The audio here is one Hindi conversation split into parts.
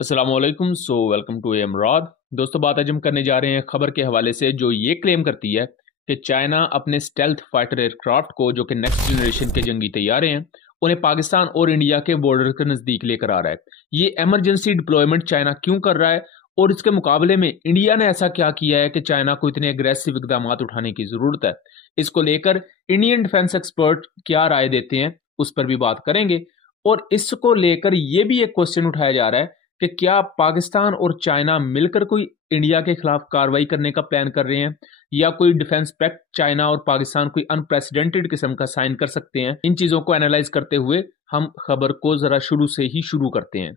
अस्सलाम वालेकुम। Welcome to Emrad. दोस्तों, बात आज हम करने जा रहे हैं खबर के हवाले से जो ये क्लेम करती है कि चाइना अपने स्टेल्थ फाइटर एयरक्राफ्ट को, जो कि नेक्स्ट जनरेशन के जंगी तैयारे हैं, उन्हें पाकिस्तान और इंडिया के बॉर्डर के नज़दीक लेकर आ रहा है। ये एमरजेंसी डिप्लॉयमेंट चाइना क्यों कर रहा है और इसके मुकाबले में इंडिया ने ऐसा क्या किया है कि चाइना को इतने अग्रेसिव इकदाम उठाने की ज़रूरत है। इसको लेकर इंडियन डिफेंस एक्सपर्ट क्या राय देते हैं उस पर भी बात करेंगे। और इसको लेकर यह भी एक क्वेश्चन उठाया जा रहा है कि क्या पाकिस्तान और चाइना मिलकर कोई इंडिया के खिलाफ कार्रवाई करने का प्लान कर रहे हैं, या कोई डिफेंस पैक्ट चाइना और पाकिस्तान कोई अनप्रेसिडेंटेड किस्म का साइन कर सकते हैं। इन चीजों को एनालाइज करते हुए हम खबर को जरा शुरू से ही शुरू करते हैं।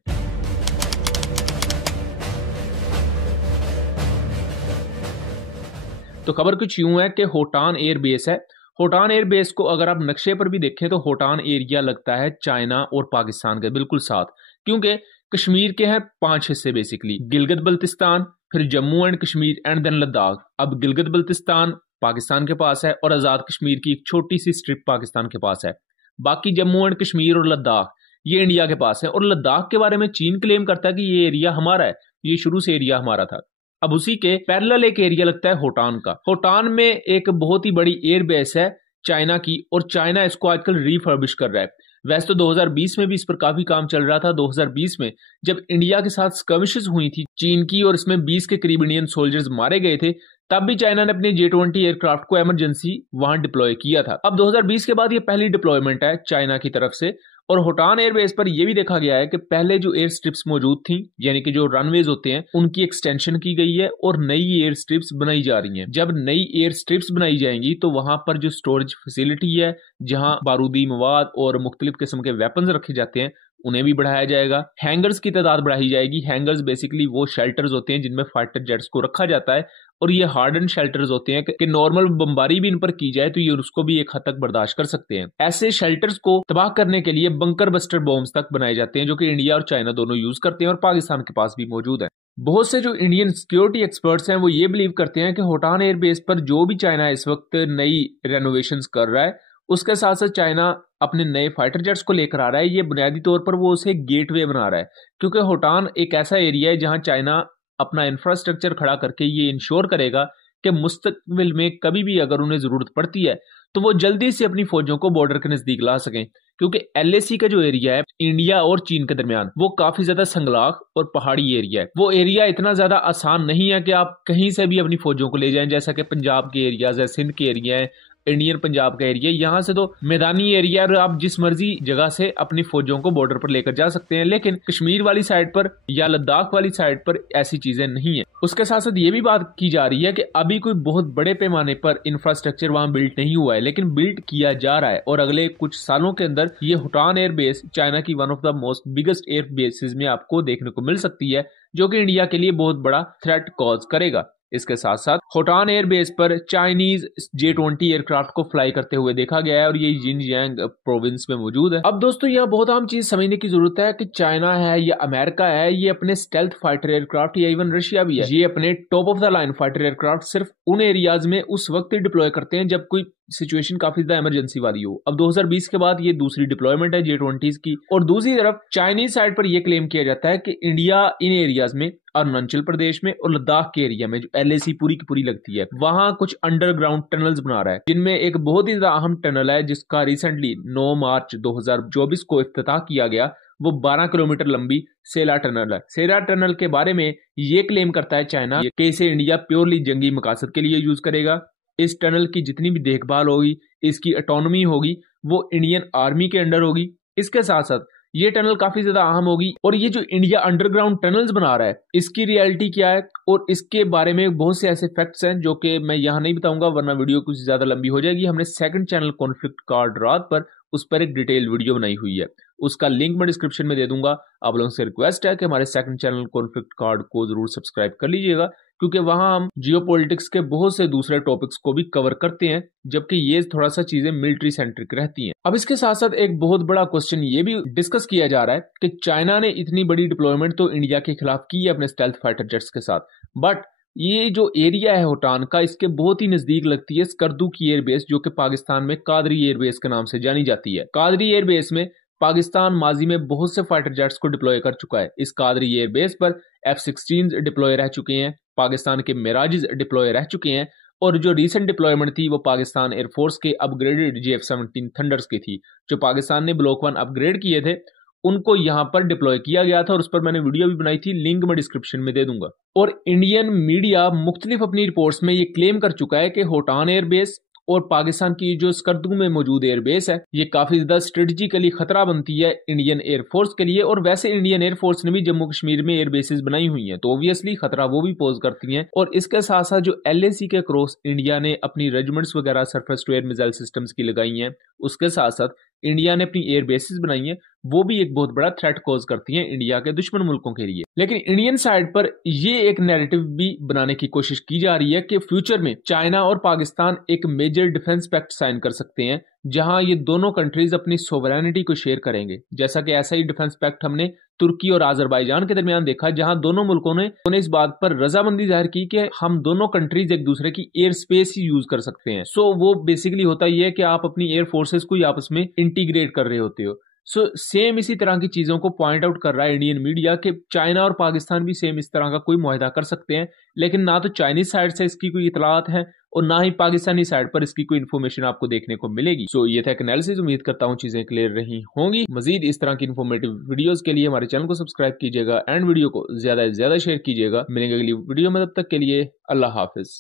तो खबर कुछ यूं है कि होटान एयर बेस है। होटान एयर बेस को अगर आप नक्शे पर भी देखें तो होटान एरिया लगता है चाइना और पाकिस्तान के बिल्कुल साथ, क्योंकि कश्मीर के हैं 5 हिस्से बेसिकली, गिलगित बल्तिस्तान, फिर Jammu and Kashmir and then Ladakh. अब गिलगित बल्तिस्तान पाकिस्तान के पास है और आज़ाद कश्मीर की एक छोटी सी स्ट्रिप पाकिस्तान के पास है। बाकी जम्मू एंड कश्मीर और लद्दाख ये इंडिया के पास है। और लद्दाख के बारे में चीन क्लेम करता है कि ये एरिया हमारा है, ये शुरू से एरिया हमारा था। अब उसी के पैरेलल एक एरिया लगता है होटान का। होटान में एक बहुत ही बड़ी एयर बेस है चाइना की, और चाइना इसको आजकल रिफर्बिश कर रहा है। वैसे तो 2020 में भी इस पर काफी काम चल रहा था। 2020 में जब इंडिया के साथ स्कर्मिशेस हुई थी चीन की, और इसमें 20 के करीब इंडियन सोल्जर्स मारे गए थे, तब भी चाइना ने अपने J-20 एयरक्राफ्ट को इमरजेंसी वहां डिप्लॉय किया था। अब 2020 के बाद ये पहली डिप्लॉयमेंट है चाइना की तरफ से। और होटान एयरबेस पर यह भी देखा गया है कि पहले जो एयर स्ट्रिप्स मौजूद थी, यानी कि जो रनवेज होते हैं, उनकी एक्सटेंशन की गई है और नई एयर स्ट्रिप्स बनाई जा रही हैं। जब नई एयर स्ट्रिप्स बनाई जाएंगी तो वहां पर जो स्टोरेज फैसिलिटी है, जहां बारूदी मवाद और मुख्तलिफ किस्म के वेपन्स रखे जाते हैं, उन्हें भी बढ़ाया जाएगा। हैंगर्स की तादाद बढ़ाई जाएगी। हैंगर्स बेसिकली वो शेल्टर्स होते हैं जिनमें फाइटर जेट्स को रखा जाता है, और ये हार्डन शेल्टर्स होते हैं कि नॉर्मल बमबारी भी इन पर की जाए तो ये उसको भी एक हद तक बर्दाश्त कर सकते हैं। ऐसे शेल्टर्स को तबाह करने के लिए बंकर बस्टर बॉम्ब्स तक बनाए जाते हैं, जो कि इंडिया और चाइना दोनों यूज करते हैं और पाकिस्तान के पास भी मौजूद है। बहुत से जो इंडियन सिक्योरिटी एक्सपर्ट्स हैं वो ये बिलीव करते हैं कि होटान एयरबेस पर जो भी चाइना इस वक्त नई रेनोवेशंस कर रहा है, उसके साथ साथ चाइना अपने नए फाइटर जेट्स को लेकर आ रहा है। ये बुनियादी तौर पर वो उसे गेटवे बना रहा है, क्योंकि होटान एक ऐसा एरिया है जहां चाइना अपना इंफ्रास्ट्रक्चर खड़ा करके ये इंश्योर करेगा कि मुस्तकबिल में कभी भी अगर उन्हें जरूरत पड़ती है तो वो जल्दी से अपनी फौजों को बॉर्डर के नजदीक ला सकें। क्योंकि LAC का जो एरिया है इंडिया और चीन के दरमियान, वो काफी ज्यादा संगलाख और पहाड़ी एरिया है। वो एरिया इतना ज्यादा आसान नहीं है कि आप कहीं से भी अपनी फौजों को ले जाएं, जैसा कि पंजाब के एरियाज है, सिंध के एरिया है, इंडियन पंजाब का एरिया। यहाँ से तो मैदानी एरिया और आप जिस मर्जी जगह से अपनी फौजों को बॉर्डर पर लेकर जा सकते हैं, लेकिन कश्मीर वाली साइड पर या लद्दाख वाली साइड पर ऐसी चीजें नहीं है। उसके साथ साथ ये भी बात की जा रही है कि अभी कोई बहुत बड़े पैमाने पर इंफ्रास्ट्रक्चर वहां बिल्ड नहीं हुआ है, लेकिन बिल्ड किया जा रहा है। और अगले कुछ सालों के अंदर ये होटान एयरबेस चाइना की one of the most biggest air bases में आपको देखने को मिल सकती है, जो कि इंडिया के लिए बहुत बड़ा थ्रेट कॉज करेगा। इसके साथ साथ होटान एयरबेस पर चाइनीज J-20 एयरक्राफ्ट को फ्लाई करते हुए देखा गया है, और ये जिनजियांग प्रोविंस में मौजूद है। अब दोस्तों, यह बहुत आम चीज समझने की जरूरत है कि चाइना है या अमेरिका है, ये अपने स्टेल्थ फाइटर एयरक्राफ्ट, या इवन रशिया भी है, ये अपने top of the line fighter aircraft सिर्फ उन एरियाज में उस वक्त ही डिप्लॉय करते हैं जब कोई सिचुएशन काफी ज्यादा इमरजेंसी वाली हो। अब 2020 के बाद ये दूसरी डिप्लॉयमेंट है J-20 की। और दूसरी तरफ चाइनीज साइड पर यह क्लेम किया जाता है कि इंडिया इन एरियाज में, अरुणाचल प्रदेश में और लद्दाख के एरिया में जो LAC पूरी की पूरी लगती है, वहां कुछ अंडरग्राउंड टनल्स बना रहा है, जिनमें एक बहुत ही ज्यादा अहम टनल है जिसका रिसेंटली 9 मार्च 2024 को इफ्तिताह किया गया। वो 12 किलोमीटर लंबी सेला टनल है। सेला टनल के बारे में ये क्लेम करता है चाइना कि इसे इंडिया प्योरली जंगी मकासद के लिए यूज करेगा। इस टनल की जितनी भी देखभाल होगी, इसकी ऑटोनॉमी होगी, वो इंडियन आर्मी के अंडर होगी। इसके साथ साथ ये टनल काफी ज्यादा अहम होगी। और ये जो इंडिया अंडरग्राउंड टनल्स बना रहा है, इसकी रियलिटी क्या है और इसके बारे में बहुत से ऐसे फैक्ट्स हैं जो कि मैं यहाँ नहीं बताऊंगा, वरना वीडियो कुछ ज्यादा लंबी हो जाएगी। हमने सेकंड चैनल कॉन्फ्लिक्ट कार्ड रात पर उस पर एक डिटेल वीडियो बनाई हुई है, उसका लिंक मैं डिस्क्रिप्शन में दे दूंगा। आप लोगों से रिक्वेस्ट है कि हमारे सेकंड चैनल कॉन्फ्लिक्ट कार्ड को जरूर सब्सक्राइब कर लीजिएगा, क्योंकि वहां हम जियोपॉलिटिक्स के बहुत से दूसरे टॉपिक्स को भी कवर करते हैं, जबकि ये थोड़ा सा चीजें मिलिट्री सेंट्रिक रहती हैं। अब इसके साथ साथ एक बहुत बड़ा क्वेश्चन ये भी डिस्कस किया जा रहा है कि चाइना ने इतनी बड़ी डिप्लॉयमेंट तो इंडिया के खिलाफ की है अपने स्टेल्थ फाइटर जेट्स के साथ, बट ये जो एरिया है होटान का, इसके बहुत ही नजदीक लगती है स्कर्दू की एयरबेस, जो कि पाकिस्तान में कादरी एयरबेस के नाम से जानी जाती है। कादरी एयरबेस में पाकिस्तान माजी में बहुत से फाइटर जेट्स को डिप्लॉय कर चुका है। इस कादरी एयरबेस पर F-16 डिप्लॉय रह चुके हैं, पाकिस्तान के मिराजेस डिप्लॉय रह चुके हैं, और जो रीसेंट डिप्लॉयमेंट थी वो पाकिस्तान एयरफोर्स के अपग्रेडेड JF-17 थंडर्स की थी, जो पाकिस्तान ने ब्लॉक 1 अपग्रेड किए थे, उनको यहां पर डिप्लॉय किया गया था और उस पर मैंने वीडियो भी बनाई थी, लिंक मैं डिस्क्रिप्शन में दे दूंगा। और इंडियन मीडिया मुख्तलिफ अपनी रिपोर्ट्स में ये क्लेम कर चुका है कि होटान एयरबेस और पाकिस्तान की जो स्कर्दू में मौजूद एयरबेस है ये काफी ज्यादा स्ट्रेटेजिकली खतरा बनती है इंडियन एयरफोर्स के लिए। और वैसे इंडियन एयरफोर्स ने भी जम्मू कश्मीर में एयरबेसेस बनाई हुई हैं, तो ऑब्वियसली खतरा वो भी पोज करती हैं। और इसके साथ साथ जो LAC के क्रॉस इंडिया ने अपनी रेजिमेंट्स वगैरह surface to air missile systems की लगाई हैं, उसके साथ साथ इंडिया ने अपनी एयरबेसेस बनाई हैं, वो भी एक बहुत बड़ा थ्रेट कॉज करती हैं इंडिया के दुश्मन मुल्कों के लिए। लेकिन इंडियन साइड पर ये एक नैरेटिव भी बनाने की कोशिश की जा रही है कि फ्यूचर में चाइना और पाकिस्तान एक मेजर डिफेंस पैक्ट साइन कर सकते हैं, जहां ये दोनों कंट्रीज अपनी सोवरेनिटी को शेयर करेंगे। जैसा कि ऐसा ही डिफेंस पैक्ट हमने तुर्की और अजरबैजान के दरमियान देखा, जहां दोनों मुल्कों ने इस बात पर रजामंदी जाहिर की कि हम दोनों कंट्रीज एक दूसरे की एयर स्पेस ही यूज कर सकते हैं। सो वो बेसिकली होता ही है कि आप अपनी एयर फोर्सेस को ही आपस में इंटीग्रेट कर रहे होते हो। सेम इसी तरह की चीजों को पॉइंट आउट कर रहा है इंडियन मीडिया कि चाइना और पाकिस्तान भी सेम इस तरह का कोई मुआहदा कर सकते हैं, लेकिन ना तो चाइनीज साइड से इसकी कोई इतलात है और ना ही पाकिस्तानी साइड पर इसकी कोई इन्फॉर्मेशन आपको देखने को मिलेगी। ये था एक एनालिसिस। उम्मीद करता हूँ चीजें क्लियर रही होंगी। मजीद इस तरह की इन्फॉर्मेटिव वीडियोस के लिए हमारे चैनल को सब्सक्राइब कीजिएगा एंड वीडियो को ज्यादा से ज्यादा शेयर कीजिएगा। मिलेंगे अगली वीडियो में, तब तक के लिए अल्लाह हाफिज।